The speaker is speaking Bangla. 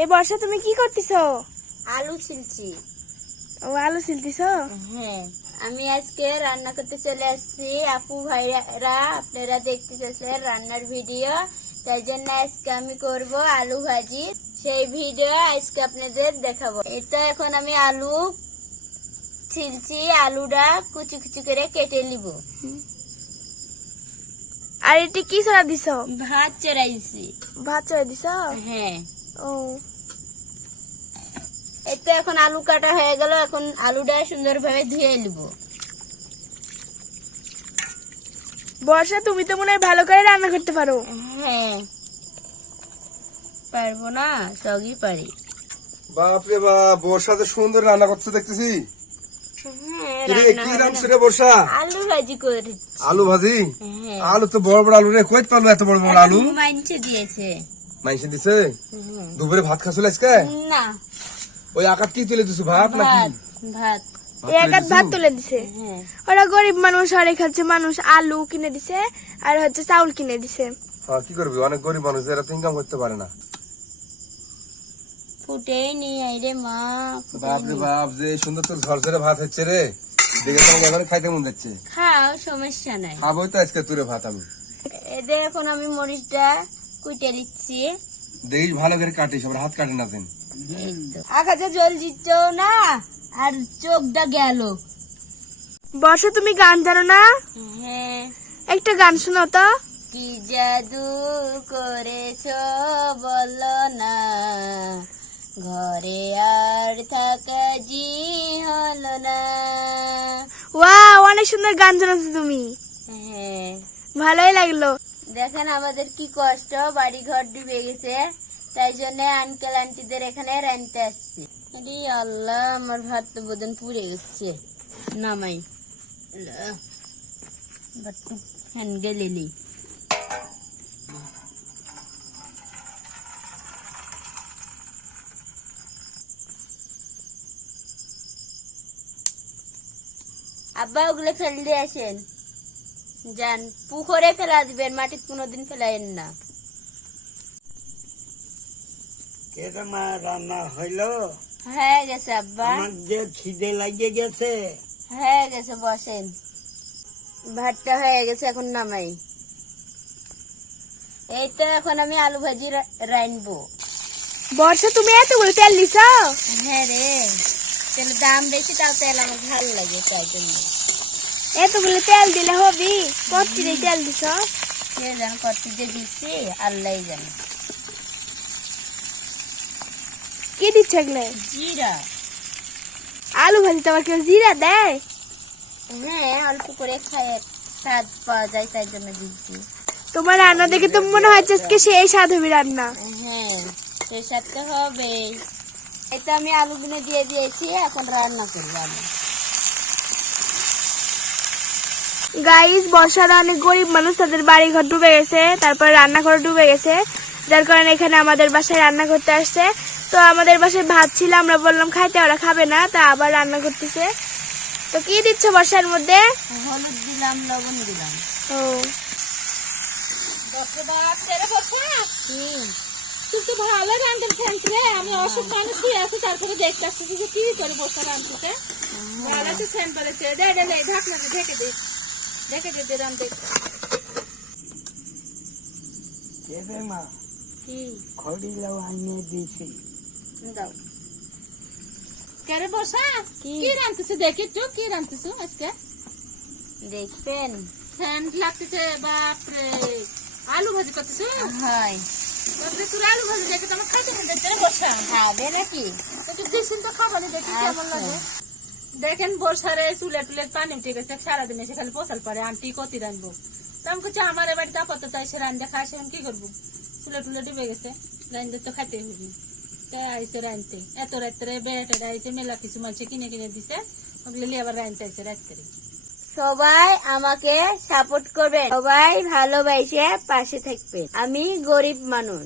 এই বর্ষা তুমি কি করতেছো? আলু ছিলছি। ও আলু ছিলতেছো? হ্যাঁ, আমি আজকে রান্না করতে চলে আসছি। আপু ভাইরা আপনারা দেখতে চাচ্ছেন রান্নার ভিডিও, তাই জন্য আজকে আমি করব আলু ভাজি। সেই ভিডিও আজকে আপনাদের দেখাবো। এটা এখন আমি আলু ছিলছি, আলুটা কুচি কুচি করে কেটে নিব। আর এটা কি ছড়া দিছো? ভাত চড়াইছি। ভাত ছড়া দিছো? হ্যাঁ। ও এটা এখন আলু কাটা হয়ে গেল, এখন আলুটা সুন্দরভাবে ধুয়ে নিব। বর্ষা তুমি তো মনে হয় ভালো করে রান্না করতে পারো। হ্যাঁ, পারবো না, সবই পারি। বাপরে বাপ, বর্ষা তো সুন্দর রান্না করছে দেখতেছি। হ্যাঁ, কি রান্না রে বর্ষা? আলু ভাজি করেছি। আলু ভাজি? হ্যাঁ। আলু তো বড় বড় আলু রে, কই পারলো এত বড় বড় আলু? মাইনছে দিয়েছে। মাইসে দিছে? দুপুরে ভাত খাসলে আজকে? না, ওই আকার কি তুলে দিছো, ভাত নাকি? ভাত ভাত। এক হাত ভাত তুলে দিছে। হ্যাঁ, ওরা গরিব মানুষ, আর খাচ্ছে মানুষ আলু কিনে দিছে আর হচ্ছে চাউল কিনে দিছে। হ্যাঁ, কি করবি, অনেক গরিব মানুষ, এরা তো ইনকাম করতে পারে না। ফুটেই নি আইরে মা। বাপরে বাপ, যে সুন্দর তোর ঝরঝরে ভাত হচ্ছে রে, দেখে তো আমার এখনই খাইতে মন যাচ্ছে। খাও, সমস্যা নাই। খাবো তো আজকে তুরে ভাত আমি। এদের এখন আমি মরিচটা কুটে দিচ্ছি। দেখিস ভালো করে কাটিস, আবার হাত কাটে না যেন। আকাশে জল দিচ্ছ না, আর চোখটা গেল। বর্ষা তুমি গান জানো না? হ্যাঁ। একটা গান শোনাও তো। কি জাদু করেছো বলো না, ঘরে আর থাকা জি হলো না। ওয়াও, অনেক সুন্দর গান জানাচ্ছো তুমি। হ্যাঁ, ভালোই লাগলো। দেখেন আমাদের কি কষ্ট, বাড়ি ঘর ডুবে গেছে, তাই জন্য আঙ্কেল আন্টিদের এখানে রানতে আসছি। আরে আল্লাহ, আমার ভাত তো বোধন পুড়ে গেছে। নামাই হ্যান গেলিলি। আব্বা ওগুলো ফেল দিয়ে আসেন, যান পুকুরে ফেলা দিবেন, মাটির কোনোদিন ফেলাইন না। মা রান্না হইলো? হয়ে গেছে আব্বা, আমার যে খিদে লাগিয়ে গেছে। হয়ে গেছে, বসেন। ভাতটা হয়ে গেছে, এখন নামাই। এই তো এখন আমি আলু ভাজি রাইনবো। বর্ষা তুমি এতগুলো তেল দিছো? হ্যাঁ রে, তেলের দাম বেশি, তাও তেল আমার ভালো লাগে, তাই জন্য। এতগুলো তেল দিলে হবি? কতটি তেল দিছো? কে জান কত যে দিচ্ছি, আল্লাহ জানে। কি দিচ্ছে এগুলো? জিরা। আলু ভাজি তো আবার কেউ জিরা দেয়? হ্যাঁ, অল্প করে খায়, স্বাদ পাওয়া যায়, তাই জন্য দিচ্ছি। তোমার রান্না দেখে তো মনে হচ্ছে আজকে সেই স্বাদ হবে রান্না। হ্যাঁ, সেই স্বাদটা হবে। এটা আমি আলুগুলো দিয়ে দিয়েছি, এখন রান্না করবো আমি। গাইস, বর্ষারা অনেক গরিব মানুষ, তাদের বাড়ি ঘর ডুবে গেছে, তারপর রান্নাঘর ডুবে গেছে, যার কারণে এখানে আমাদের বাসায় রান্না করতে আসছে। তো আমাদের বাসায় ভাত ছিল, আমরা বললাম খাইতে, ওরা খাবে না, তা আবার রান্না করতেছে। তো কি দিচ্ছ বর্ষার মধ্যে? হলুদ দিলাম, লবণ দিলাম। ও তুই তো ভালো রান্নার ফ্যান্স রে। আমি অসুখ মানুষ হয়ে আছি, তারপরে দেখতে আসছি যে কি করে বসে রান্নাতে ভালো তো ফ্যান বলেছে। দে দে দে, ঢাকনা দিয়ে ঢেকে দে, ঢেকে দে, দে রান্না। কেবে মা কি খড়ি লাউ আনিয়ে দিয়েছি। দাও। কেরে বসা কি রান্নতেছে? দেখি তো কি রান্নতেছো আজকে। দেখবেন। ফ্যান লাগতেছে, বাপরে। আলু ভাজি করতেছো? হয়। তোর আলু ভাজি দেখে তো আমার খাইতে মন যাচ্ছে রে বসা। খাবে নাকি? একটু দিয়েছেন তো খাবারই, দেখি কেমন লাগে। দেখেন বর্ষারে চুলে টুলে পানি উঠে গেছে, সারাদিন এসে খালি পোষাল পারে। আন্টি কতি রানবো? আমি করছি আমার বাড়িতে আপাতত এসে রান্দা খায়, সেখানে কি করবো? চুলে টুলে ডুবে গেছে, রান্দে তো খাইতে হবি। তাই আইসে রানতে, এত রাত্রে বেড়াটা আইসে, মেলা কিছু মানুষ কিনে কিনে দিছে, ওগুলো নিয়ে আবার রানতে আইসে রাত্রে। সবাই আমাকে সাপোর্ট করবেন, সবাই ভালোবাসে পাশে থাকবেন। আমি গরিব মানুষ।